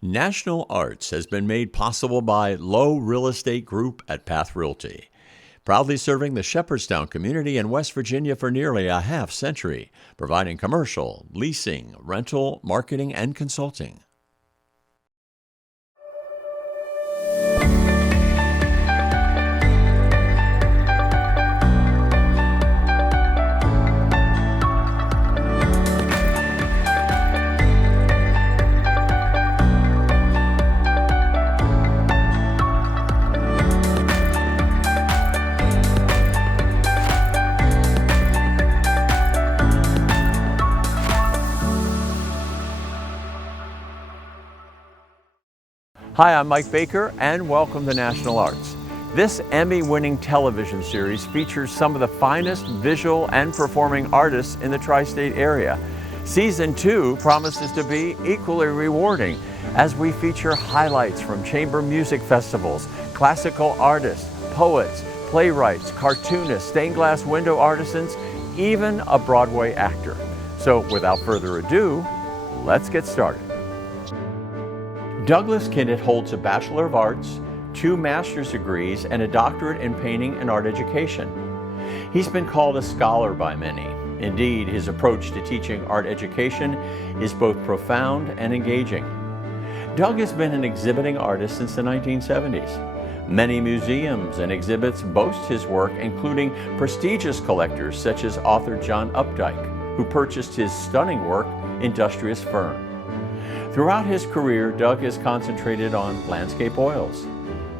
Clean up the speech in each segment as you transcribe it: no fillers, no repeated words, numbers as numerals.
National Arts has been made possible by Low Real Estate Group at Path Realty, proudly serving the Shepherdstown community in West Virginia for nearly a half century, providing commercial, leasing, rental, marketing, and consulting. Hi, I'm Mike Baker, and welcome to National Arts. This Emmy-winning television series features some of the finest visual and performing artists in the tri-state area. Season 2 promises to be equally rewarding as we feature highlights from chamber music festivals, classical artists, poets, playwrights, cartoonists, stained glass window artisans, even a Broadway actor. So without further ado, let's get started. Douglas Kinnett holds a Bachelor of Arts, 2 master's degrees, and a doctorate in painting and art education. He's been called a scholar by many. Indeed, his approach to teaching art education is both profound and engaging. Doug has been an exhibiting artist since the 1970s. Many museums and exhibits boast his work, including prestigious collectors such as author John Updike, who purchased his stunning work, Industrious Fern. Throughout his career, Doug has concentrated on landscape oils,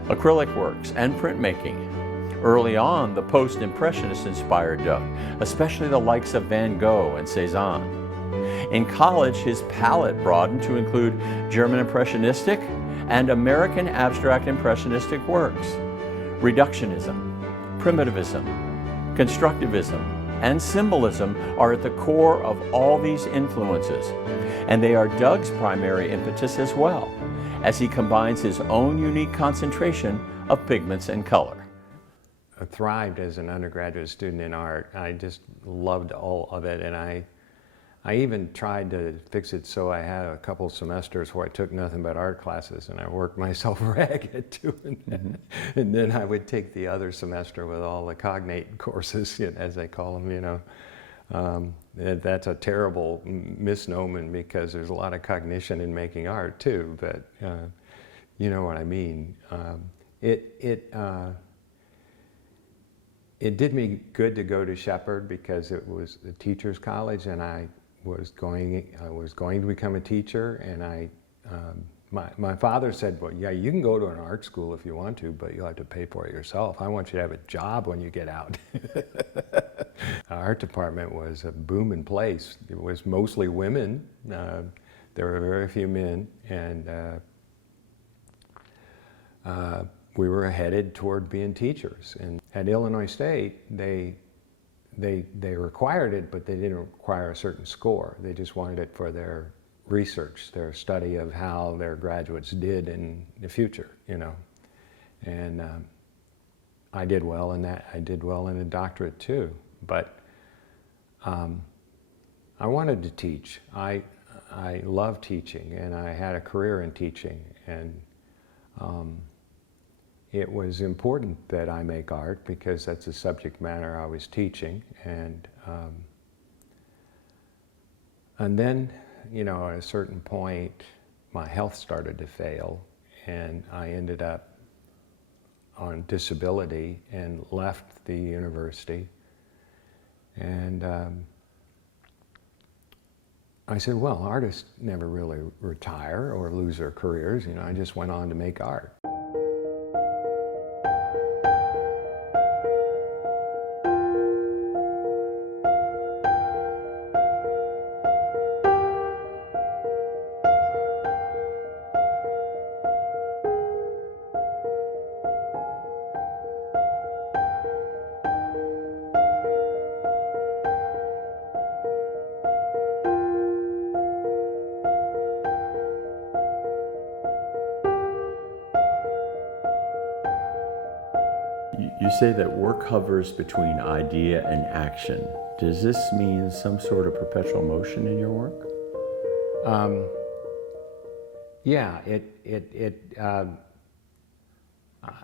acrylic works, and printmaking. Early on, the post-impressionists inspired Doug, especially the likes of Van Gogh and Cézanne. In college, his palette broadened to include German Impressionistic and American Abstract Impressionistic works. Reductionism, primitivism, constructivism, and symbolism are at the core of all these influences, and they are Doug's primary impetus as well, as he combines his own unique concentration of pigments and color. I thrived as an undergraduate student in art. I just loved all of it, and I even tried to fix it so I had a couple semesters where I took nothing but art classes, and I worked myself ragged doing that. And then I would take the other semester with all the cognate courses, as they call them, That's a terrible misnomer because there's a lot of cognition in making art too, but you know what I mean. It did me good to go to Shepherd because it was a teacher's college, and I was going to become a teacher, and my father said, well, yeah, you can go to an art school if you want to, but you'll have to pay for it yourself. I want you to have a job when you get out. Our art department was a booming place. It was mostly women. There were very few men, and we were headed toward being teachers. And at Illinois State, they required it, but they didn't require a certain score. They just wanted it for their research, their study of how their graduates did in the future, And I did well in that. I did well in a doctorate too. But I wanted to teach. I love teaching, and I had a career in teaching. And it was important that I make art because that's the subject matter I was teaching. And then, at a certain point, my health started to fail, and I ended up on disability and left the university. And I said, well, artists never really retire or lose their careers. I just went on to make art. You say that work hovers between idea and action. Does this mean some sort of perpetual motion in your work? Yeah,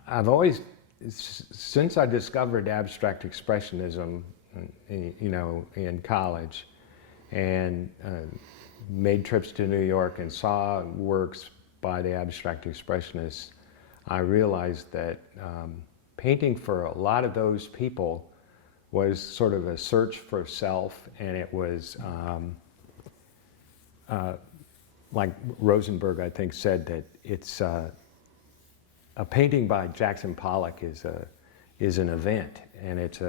I've always, since I discovered abstract expressionism, you know, in college, and made trips to New York and saw works by the abstract expressionists, I realized that painting for a lot of those people was sort of a search for self, and it was like Rosenberg, I think, said that it's a painting by Jackson Pollock is an event, and it's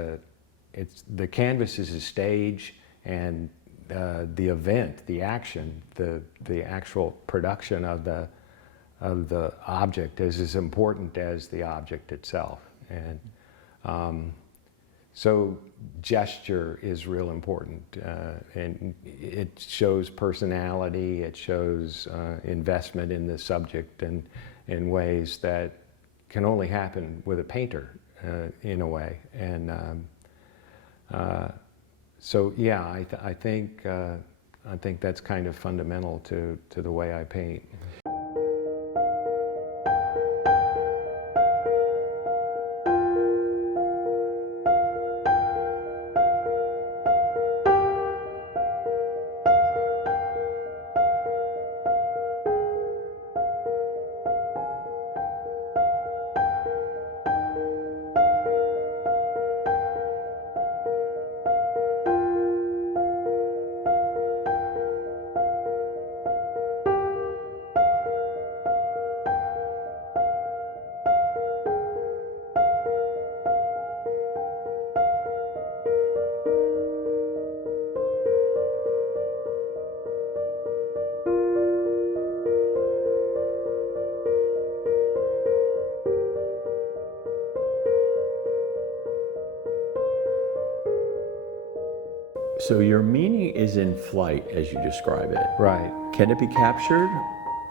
the canvas is a stage, and the event, the action, the actual production of the object is as important as the object itself. And so gesture is real important, and it shows personality, it shows investment in the subject, and in ways that can only happen with a painter, in a way. And so yeah, I think that's kind of fundamental to the way I paint. So your meaning is in flight, as you describe it. Right. Can it be captured,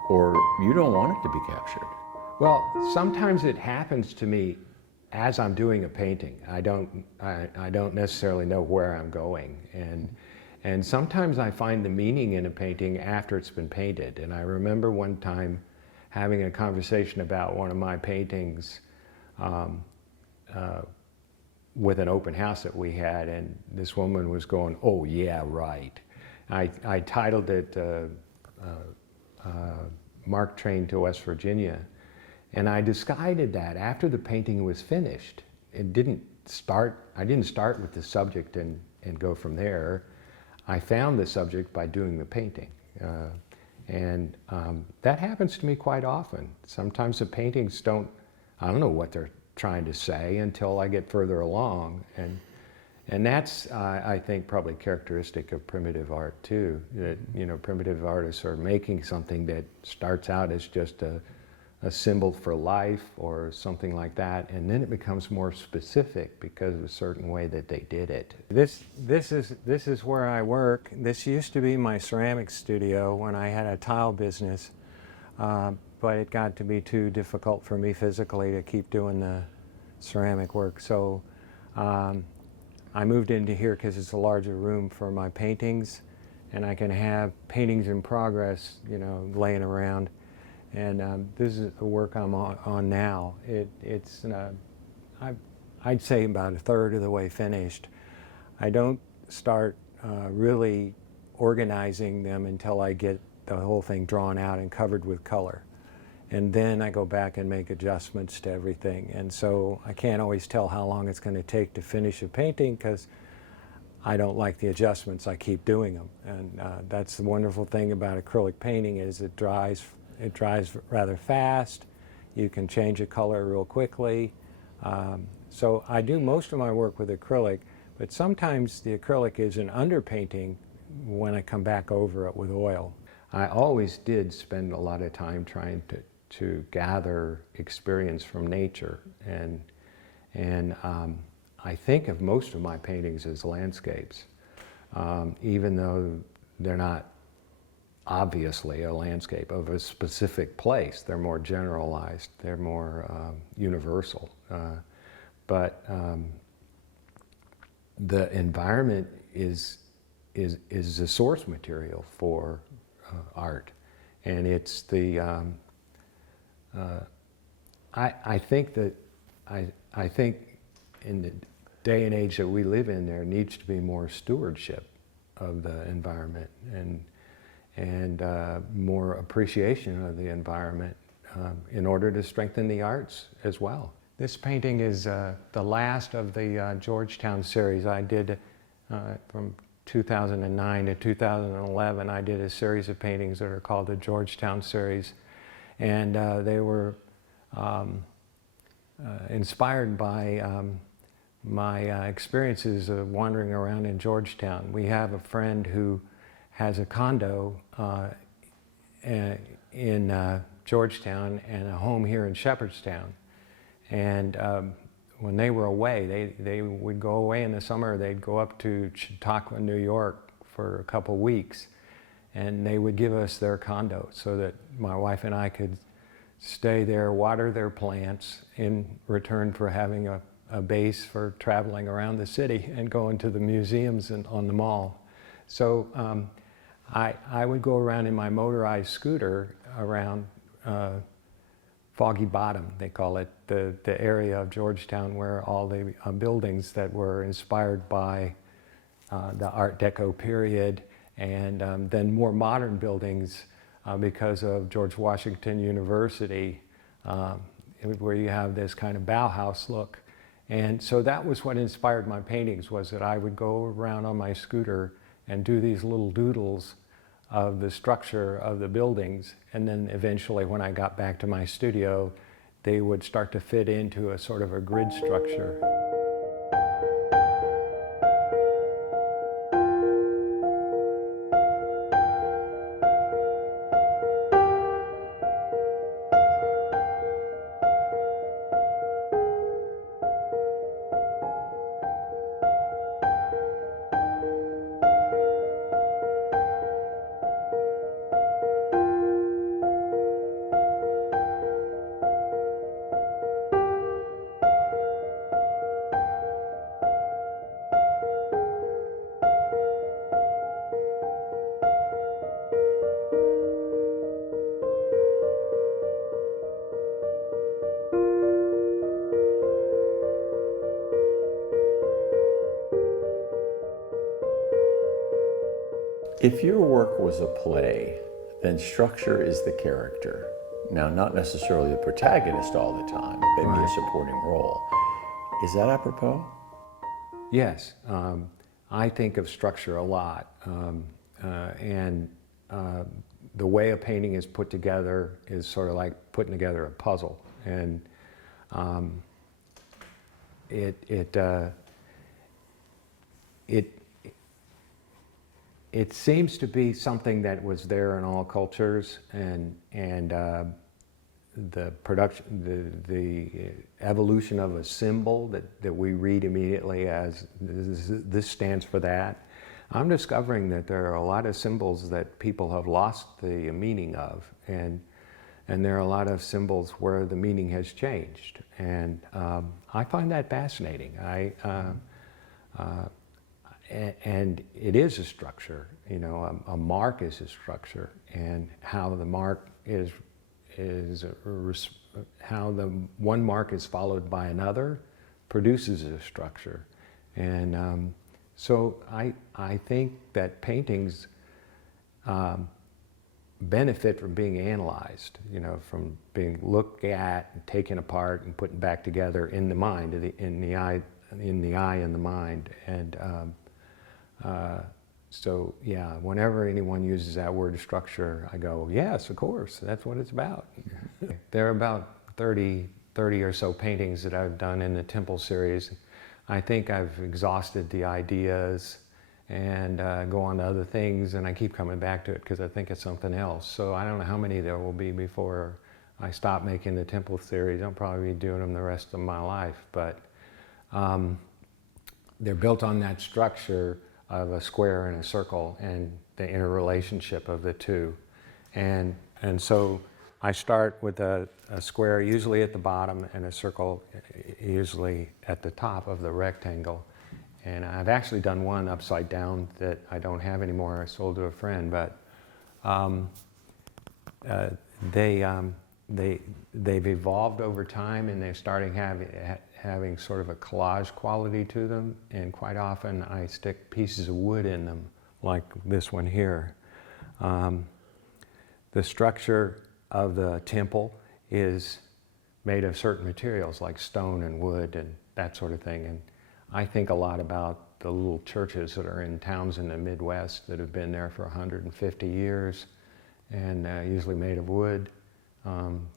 or you don't want it to be captured? Well, sometimes it happens to me as I'm doing a painting. I don't necessarily know where I'm going, and sometimes I find the meaning in a painting after it's been painted. And I remember one time having a conversation about one of my paintings with an open house that we had, and this woman was going, "Oh yeah, right." I titled it Mark Train to West Virginia, and I decided that after the painting was finished. I didn't start with the subject and go from there. I found the subject by doing the painting, and that happens to me quite often. Sometimes the paintings I don't know what they're trying to say until I get further along, and that's I think probably characteristic of primitive art too. That, you know, primitive artists are making something that starts out as just a symbol for life or something like that, and then it becomes more specific because of a certain way that they did it. This is where I work. This used to be my ceramics studio when I had a tile business. But it got to be too difficult for me physically to keep doing the ceramic work. So I moved into here because it's a larger room for my paintings, and I can have paintings in progress, you know, laying around. And this is the work I'm on now. It's I'd say about a third of the way finished. I don't start really organizing them until I get the whole thing drawn out and covered with color. And then I go back and make adjustments to everything. And so I can't always tell how long it's going to take to finish a painting because I don't like the adjustments. I keep doing them. And that's the wonderful thing about acrylic painting is it dries rather fast. You can change a color real quickly. So I do most of my work with acrylic, but sometimes the acrylic is an underpainting when I come back over it with oil. I always did spend a lot of time trying to gather experience from nature, and I think of most of my paintings as landscapes, even though they're not obviously a landscape of a specific place. They're more generalized, they're more universal, but the environment is the source material for art. And it's the, I think that, I think in the day and age that we live in, there needs to be more stewardship of the environment and more appreciation of the environment in order to strengthen the arts as well. This painting is the last of the Georgetown series. I did from 2009 to 2011, I did a series of paintings that are called the Georgetown series. And they were inspired by my experiences of wandering around in Georgetown. We have a friend who has a condo in Georgetown and a home here in Shepherdstown. And when they were away, they would go away in the summer. They'd go up to Chautauqua, New York for a couple weeks, and they would give us their condo so that my wife and I could stay there, water their plants in return for having a base for traveling around the city and going to the museums and on the mall. So I would go around in my motorized scooter around Foggy Bottom, they call it, the area of Georgetown where all the buildings that were inspired by the Art Deco period, and then more modern buildings because of George Washington University, where you have this kind of Bauhaus look. And so that was what inspired my paintings, was that I would go around on my scooter and do these little doodles of the structure of the buildings, and then eventually when I got back to my studio, they would start to fit into a sort of a grid structure. If your work was a play, then structure is the character. Now, not necessarily the protagonist all the time, but maybe a supporting role. Is that apropos? Yes, I think of structure a lot, and the way a painting is put together is sort of like putting together a puzzle, and it seems to be something that was there in all cultures, and the production, the evolution of a symbol that we read immediately as this stands for that. I'm discovering that there are a lot of symbols that people have lost the meaning of, and there are a lot of symbols where the meaning has changed, and I find that fascinating. And it is a structure, you know, a mark is a structure, and how the mark is how the one mark is followed by another produces a structure. And so I think that paintings benefit from being analyzed, you know, from being looked at and taken apart and put back together in the mind, in the eye and the mind. And so yeah, whenever anyone uses that word structure, I go, yes, of course, that's what it's about. There are about 30 or so paintings that I've done in the Temple series. I think I've exhausted the ideas and go on to other things, and I keep coming back to it because I think it's something else. So I don't know how many there will be before I stop making the Temple series. I'll probably be doing them the rest of my life, but they're built on that structure of a square and a circle and the interrelationship of the two. And so I start with a square usually at the bottom and a circle usually at the top of the rectangle. And I've actually done one upside down that I don't have anymore. I sold to a friend, but they've evolved over time, and they're starting having sort of a collage quality to them, and quite often I stick pieces of wood in them, like this one here. The structure of the temple is made of certain materials like stone and wood and that sort of thing, and I think a lot about the little churches that are in towns in the Midwest that have been there for 150 years and usually made of wood.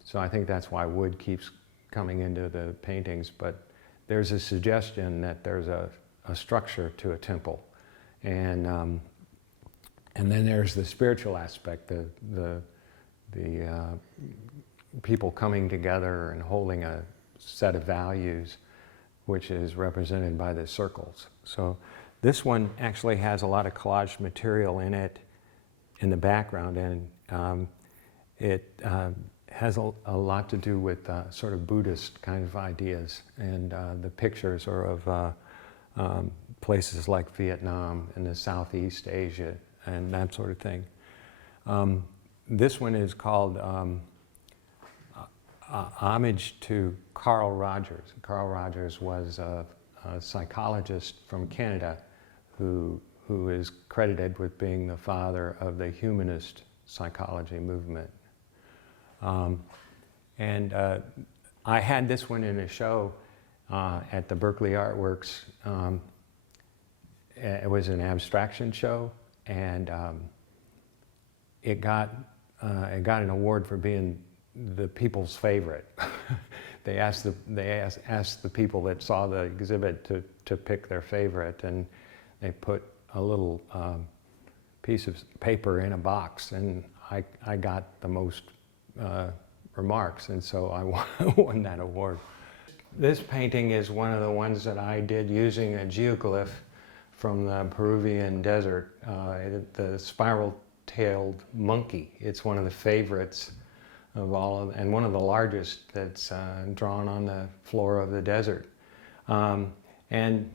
So I think that's why wood keeps coming into the paintings, but there's a suggestion that there's a structure to a temple. And then there's the spiritual aspect, the people coming together and holding a set of values, which is represented by the circles. So this one actually has a lot of collage material in it in the background, and it has a lot to do with sort of Buddhist kind of ideas, and the pictures are of places like Vietnam and the Southeast Asia and that sort of thing. This one is called Homage to Carl Rogers. Carl Rogers was a psychologist from Canada who is credited with being the father of the humanist psychology movement. I had this one in a show at the Berkeley Artworks. It was an abstraction show, and it got an award for being the people's favorite. They asked the people that saw the exhibit to pick their favorite, and they put a little piece of paper in a box, and I got the most remarks, and so I won that award. This painting is one of the ones that I did using a geoglyph from the Peruvian desert, the spiral-tailed monkey. It's one of the favorites of all, and one of the largest that's drawn on the floor of the desert. And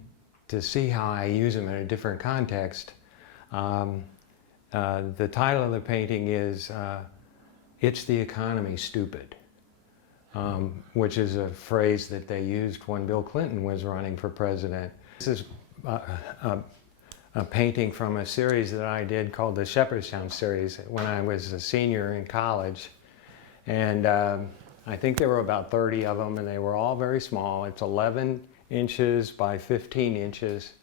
to see how I use them in a different context, the title of the painting is "It's the Economy, Stupid," which is a phrase that they used when Bill Clinton was running for president. This is a painting from a series that I did called the Shepherdstown series when I was a senior in college. And I think there were about 30 of them, and they were all very small. It's 11 inches by 15 inches.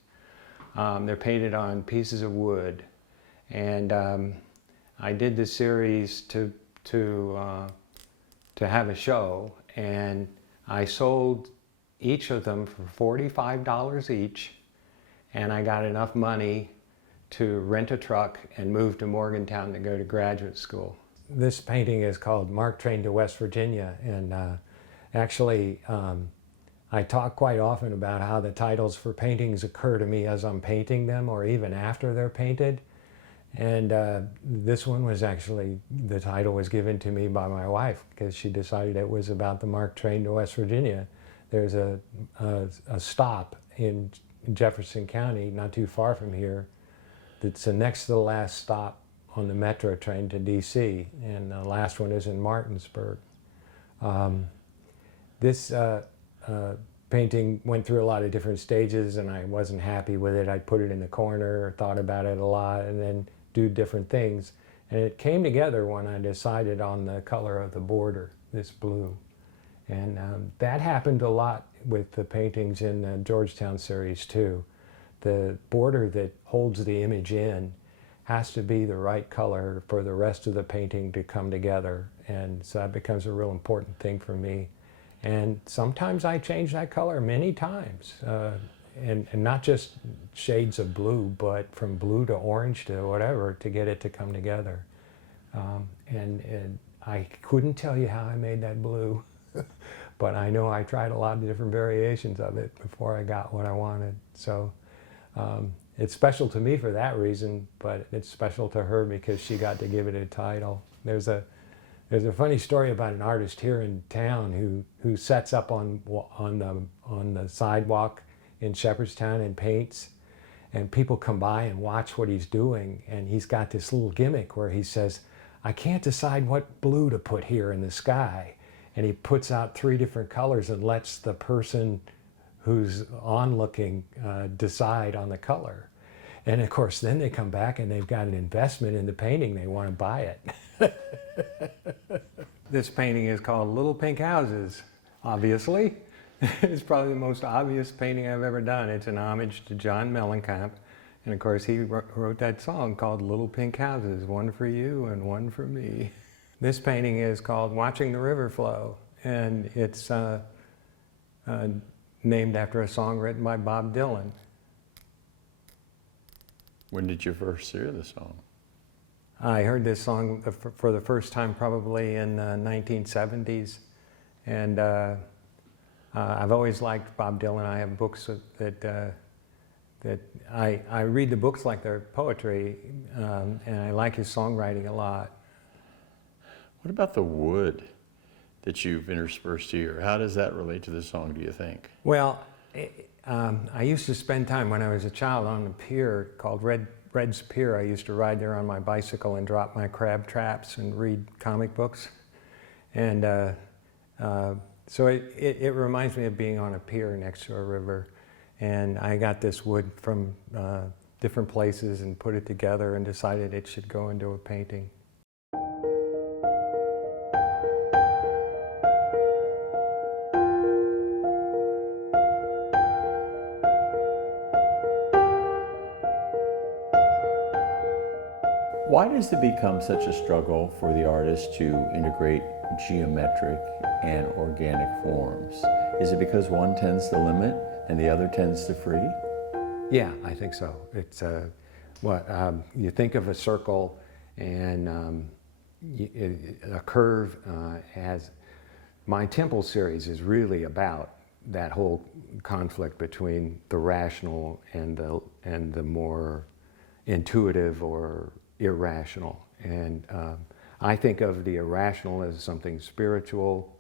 They're painted on pieces of wood. And I did this series to have a show, and I sold each of them for $45 each, and I got enough money to rent a truck and move to Morgantown to go to graduate school. This painting is called Mark Train to West Virginia, and actually I talk quite often about how the titles for paintings occur to me as I'm painting them or even after they're painted. And this one was actually, the title was given to me by my wife because she decided it was about the Mark Train to West Virginia. There's a stop in Jefferson County, not too far from here, that's the next to the last stop on the metro train to DC, and the last one is in Martinsburg. This painting went through a lot of different stages, and I wasn't happy with it. I put it in the corner, thought about it a lot, and then do different things. And it came together when I decided on the color of the border, this blue. And that happened a lot with the paintings in the Georgetown series too. The border that holds the image in has to be the right color for the rest of the painting to come together. And so that becomes a real important thing for me. And sometimes I change that color many times. And not just shades of blue, but from blue to orange to whatever to get it to come together. And I couldn't tell you how I made that blue, but I know I tried a lot of different variations of it before I got what I wanted. So it's special to me for that reason, but it's special to her because she got to give it a title. There's a funny story about an artist here in town who sets up on the sidewalk in Shepherdstown and paints, and people come by and watch what he's doing, and he's got this little gimmick where he says, I can't decide what blue to put here in the sky. And he puts out 3 different colors and lets the person who's onlooking decide on the color. And of course, then they come back and they've got an investment in the painting. They want to buy it. This painting is called Little Pink Houses, obviously. It's probably the most obvious painting I've ever done. It's an homage to John Mellencamp. And of course, he wrote that song called Little Pink Houses, one for you and one for me. This painting is called Watching the River Flow, and it's named after a song written by Bob Dylan. When did you first hear the song? I heard this song for the first time probably in the 1970s, and I've always liked Bob Dylan. I have books that I read the books like they're poetry, and I like his songwriting a lot. What about the wood that you've interspersed here? How does that relate to the song, do you think? Well, I used to spend time when I was a child on a pier called Red's Pier. I used to ride there on my bicycle and drop my crab traps and read comic books. And so it reminds me of being on a pier next to a river. And I got this wood from different places and put it together and decided it should go into a painting. Why does it become such a struggle for the artist to integrate geometric and organic forms? Is it because one tends to limit and the other tends to free? Yeah, I think so. It's you think of a circle, and a curve has. My Temple series is really about that whole conflict between the rational and the more intuitive or irrational. And I think of the irrational as something spiritual,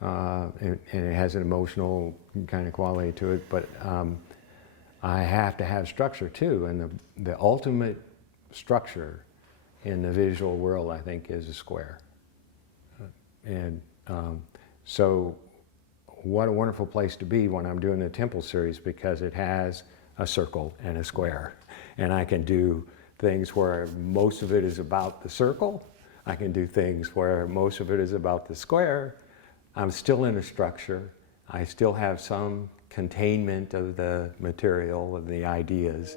and it has an emotional kind of quality to it, but I have to have structure too, and the ultimate structure in the visual world, I think, is a square. And so what a wonderful place to be when I'm doing the Temple series, because it has a circle and a square, and I can do things where most of it is about the circle. I can do things where most of it is about the square. I'm still in a structure. I still have some containment of the material and the ideas.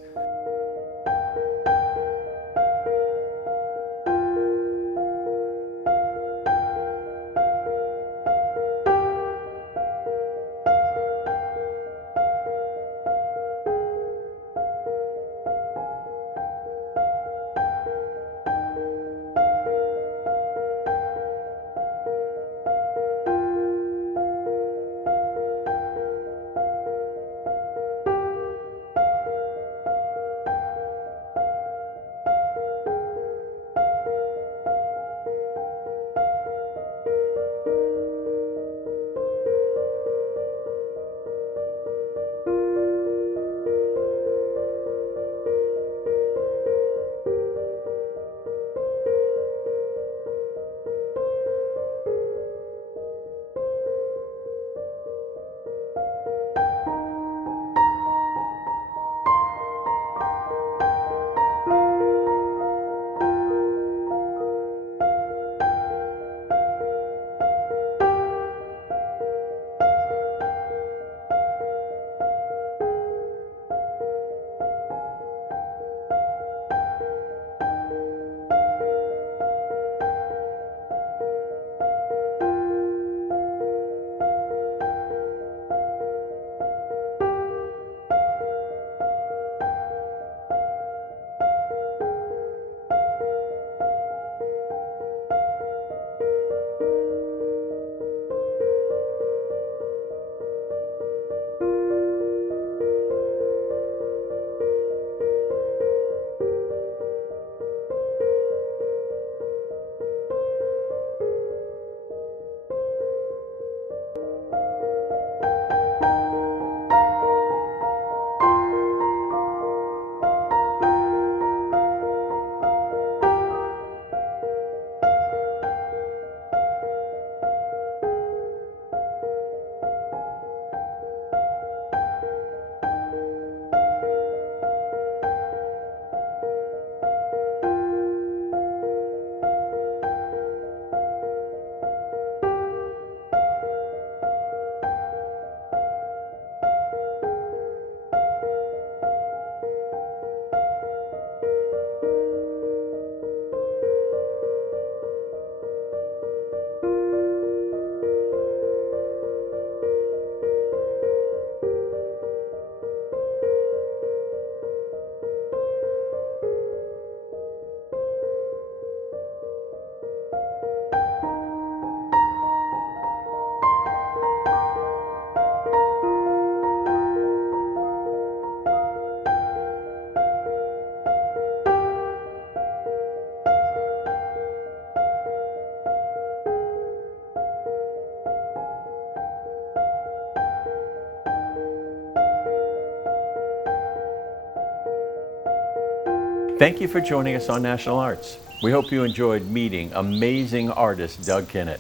Thank you for joining us on National Arts. We hope you enjoyed meeting amazing artist Doug Kinnett.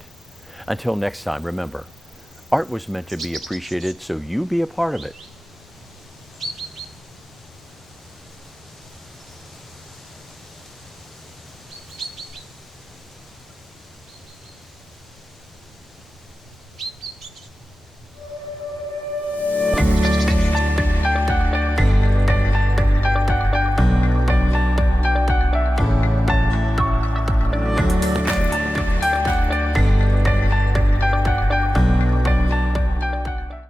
Until next time, remember, art was meant to be appreciated, so you be a part of it.